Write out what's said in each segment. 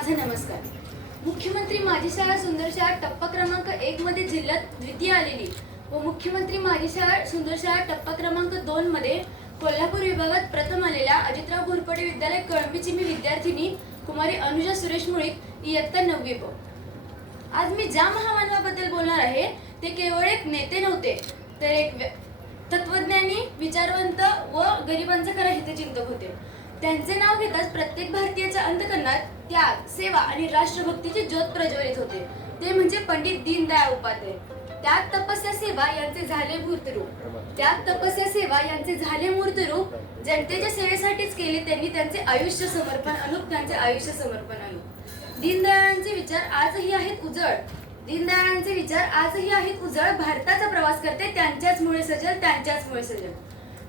माझा नमस्कार. मुख्यमंत्री माझी शाळा सुंदर शाळा टप्पा क्रमांक एक मध्ये जिल्ह्यात द्वितीय आलेली. व मुख्यमंत्री माझी शाळा सुंदर शाळा टप्पा क्रमांक दोन मध्ये कोल्हापूर विभागात प्रथम आलेल्या अजितराव घोरपडे विद्यालय कळंबीची मी विद्यार्थिनी कुमारी अनुजा सुरेश मुळीक इयत्ता नववी ब आज मी ज्या महामानवाबद्दल बोलणार आहे ते केवळ एक नेते नव्हते तर एक तत्वज्ञानी विचारवंत व गरिबांचा खरा हितचिंतक होते. त्यांचे नाव घेताच प्रत्येक भारतीयाच्या अंतकरणात त्याग सेवा आणि राष्ट्रभक्तीची ज्योत प्रज्वलित होते. ते म्हणजे पंडित दीनदयाळ उपाध्याय. त्याग तपस्या सेवा यांचे झाले मूर्तरूप. त्याग तपस्या सेवा यांचे झाले मूर्तरूप. जनतेच्या सेवेसाठीच केले त्यांनी त्यांचे आयुष्य समर्पण अनुप त्यांचे आयुष्य समर्पण अनुप. दीनदयाळांचे विचार आजही आहेत उजळ. दीनदयाळांचे विचार आजही आहेत उजळ. भारताचा प्रवास करते त्यांच्याचमुळे सजल त्यांच्याचमुळे सजल.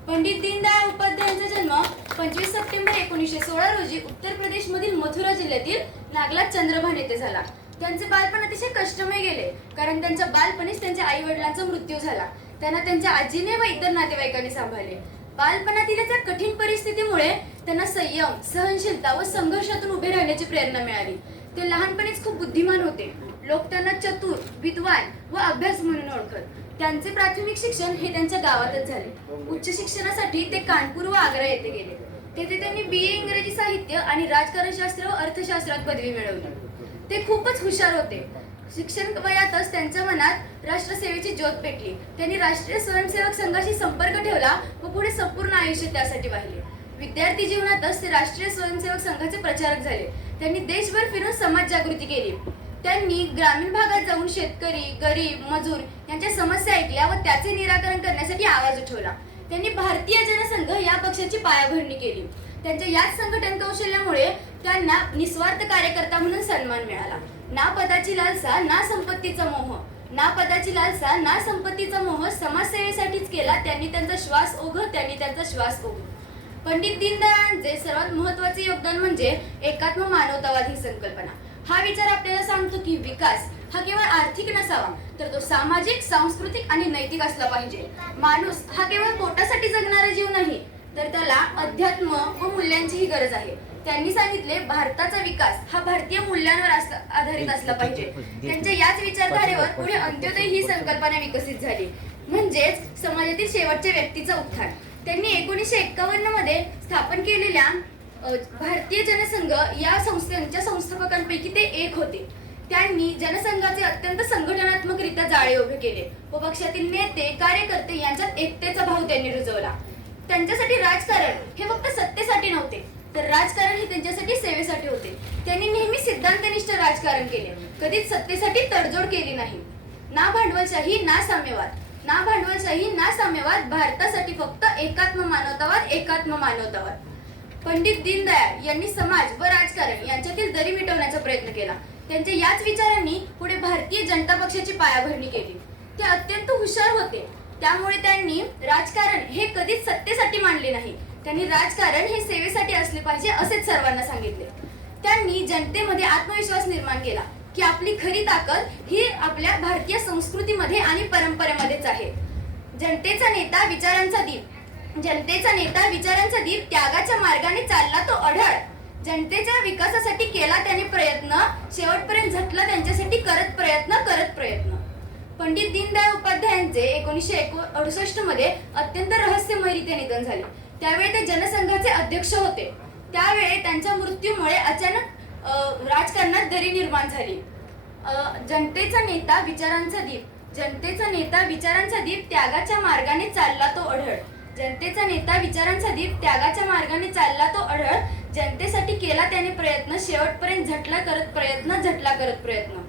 पंडित दीनदयाळ उपाध्यायांचा जन्म पंचवीस सप्टेंबर एकोणीसशे सोळा रोजी उत्तर प्रदेशमधील मथुरा जिल्ह्यातील नागला चंद्रभान येथे झाला. त्यांचे बालपण अतिशय कष्टमय गेले कारण त्यांच्या बालपणीच त्यांच्या आई वडिलांचा मृत्यू झाला. त्यांना त्यांच्या आजीने व इतर नातेवाईकांनी सांभाळले. बालपणातील त्या कठीण परिस्थितीमुळे त्यांना संयम सहनशीलता व संघर्षातून उभे राहण्याची प्रेरणा मिळाली. ते लहानपणीच खूप बुद्धिमान होते. लोक त्यांना चतुर विद्वान व अभ्यास म्हणून ओळखत. त्यांचे प्राथमिक शिक्षण हे त्यांच्या गावातच झाले. उच्च शिक्षणासाठी ते कानपूर व आग्रा येथे गेले. तेथे त्यांनी बी ए इंग्रजी साहित्य आणि राजकारणशास्त्र व अर्थशास्त्रात पदवी मिळवली. ते खूपच हुशार होते. शिक्षण वयातच त्यांच्या मनात राष्ट्रसेवेची ज्योत पेटली. त्यांनी राष्ट्रीय स्वयंसेवक संघाशी संपर्क ठेवला व पुढे संपूर्ण आयुष्य त्यासाठी वाहिले. विद्यार्थी जीवनातच ते राष्ट्रीय स्वयंसेवक संघाचे प्रचारक झाले. त्यांनी देशभर फिरून समाज जागृती केली. त्यांनी ग्रामीण भागात जाऊन शेतकरी गरीब मजूर यांच्या समस्या ऐकल्या व त्याचे निराकरण करण्यासाठी आवाज उठवला. त्यांनी भारतीय जनसंघ या पक्षाची पायाभरणी केली. त्यांच्या याच संघटन कौशल्यामुळे त्यांना निस्वार्थ कार्यकर्ता म्हणून सन्मान मिळाला. ना पदाची लालसा ना संपत्तीचा मोह. ना पदाची लालसा ना संपत्तीचा मोह समाजसेवेसाठीच केला त्यांनी त्यांचा श्वास ओघ त्यांनी त्यांचा श्वास ओघ. पंडित दीनदयाळांचे सर्वात महत्त्वाचे योगदान म्हणजे एकात्म मानवतावाद ही संकल्पना. हा विचार आपल्याला सांगतो की विकास हा केवळ आर्थिक नसावा तर तो सामाजिक सांस्कृतिक आणि नैतिक असला पाहिजे. माणूस हा केवळ पोटासाठी जगणारा जीव नाही तर त्याला अध्यात्म व मूल्यांचीही गरज आहे. त्यांनी सांगितले भारताचा विकास हा भारतीय मूल्यांवर आधारित असला पाहिजे. त्यांच्या याच विचारधारेवर पुढे अंत्योदय ही संकल्पना विकसित झाली. म्हणजेच समाजातील शेवटच्या व्यक्तीचा उत्थान. त्यांनी एकोणीसशे एक्कावन्नमध्ये स्थापन केलेल्या भारतीय जनसंघ या संस्थांच्या संस्थापकांपैकी ते एक होते. त्यांनी जनसंघाचे अत्यंत संघटनात्मकरित्या जाळे उभे केले. व पक्षातील नेते कार्यकर्ते यांच्यात एकतेचा भाव त्यांनी रुजवला. त्यांच्यासाठी राजकारण हे फक्त सत्तेसाठी नव्हते तर राजकारण हे त्यांच्यासाठी सेवेसाठी होते. त्यांनी नेहमी सिद्धांतनिष्ठ राजकारण केले. कधीच सत्तेसाठी तडजोड केली नाही. ना भांडवलशाही ना साम्यवाद. ना भांडवलशाही ना साम्यवाद भारतासाठी फक्त एकात्म मानवतावाद एकात्म मानवतावाद. पंडित दीनदयाळ यांनी समाज व राजकारण यांच्यातील दरी मिटवण्याचा प्रयत्न केला. त्यांच्या याच विचारांनी पुढे भारतीय जनता पक्षाची पायाभरणी केली. ते अत्यंत हुशार होते. त्यामुळे त्यांनी राजकारण हे कधीच सत्तेसाठी मांडले नाही. त्यांनी राजकारण हे सेवेसाठी असले पाहिजे असेच सर्वांना सांगितले. त्यांनी जनतेमध्ये आत्मविश्वास निर्माण केला की आपली खरी ताकद ही आपल्या भारतीय संस्कृतीमध्ये आणि परंपरेमध्येच आहे. जनतेचा नेता विचारांचा दीप जनतेचा नेता विचारांचा दीप त्यागाच्या मार्गाने चालला तो अढळ. जनतेच्या विकासासाठी केला त्याने प्रयत्न शेवटपर्यंत झटला त्यांच्यासाठी करत प्रयत्न करत प्रयत्न. पंडित दीनदयाळ उपाध्यायांचे एकोणीसशे अडुसष्टमध्ये अत्यंत रहस्यमयरीत्या निधन झाले. त्यावेळी ते जनसंघाचे अध्यक्ष होते. त्यावेळी त्यांच्या मृत्यूमुळे अचानक राजकारणात दरी निर्माण झाली. जनतेचा नेता विचारांचा दीप. जनतेचा नेता विचारांचा दीप त्यागाच्या मार्गाने चालला तो अढळ. जनतेचा नेता विचारांचा दीप त्यागाच्या मार्गाने चालला तो अढळ. जनतेसाठी केला त्याने प्रयत्न शेवटपर्यंत झटला करत प्रयत्न झटला करत प्रयत्न.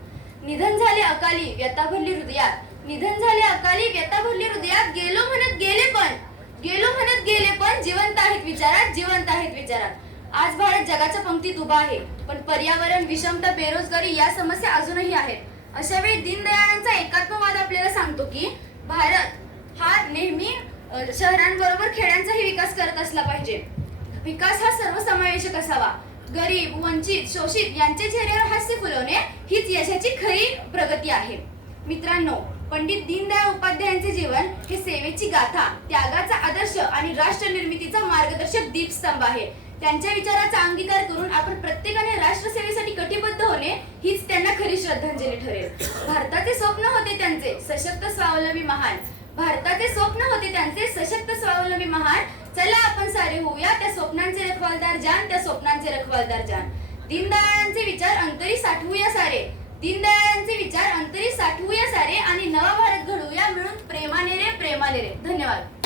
निधन झाले अकाली व्यथा भरली हृदयात. निधन झाले अकाली व्यथा भरली हृदयात. गेलो म्हणत गेले पण. गेलो म्हणत गेले पण. जिवंत आहेत विचारात जिवंत आहेत विचारात. आज भारत जगाच्या पंक्तीत उभा आहे. पण पर्यावरण विषमता बेरोजगारी या समस्या अजूनही आहेत. अशा वेळी दीनदयाळांचा एकात्मवाद आपल्याला सांगतो की भारत हा नेहमी शहरांबरोबर खेड्यांचाही विकास करत असला पाहिजे. विकास हा सर्वसमावेशक असावा. गरीब वंचित शोषित यांच्या चेहऱ्यावर हास्य फुलवणे हीच यशाची खरी प्रगती आहे. मित्रांनो पंडित दीनदयाळ उपाध्यायांचे जीवन हे सेवेची गाथा त्यागाचा आदर्श आणि राष्ट्र निर्मितीचा मार्गदर्शक दीपस्तंभ आहे. त्यांच्या विचाराचा अंगीकार करून आपण प्रत्येकाने राष्ट्रसेवेसाठी कटिबद्ध हीच त्यांना खरी श्रद्धांजली ठरेल. भारताचे स्वप्न होते त्यांचे सशक्त स्वावलंबी महान. भारताचे स्वप्न होते त्यांचे सशक्त स्वावलंबी महान. चला आपण सारे होऊया त्या स्वप्नांचे रखवालदार जान त्या स्वप्नांचे रखवालदार जान. दीनदयाळांचे विचार अंतरी साठवूया सारे. दीनदयाळांचे विचार अंतरी साठवूया सारे आणि नवा भारत घडवूया मिळून प्रेमाने रे प्रेमाने रे. धन्यवाद.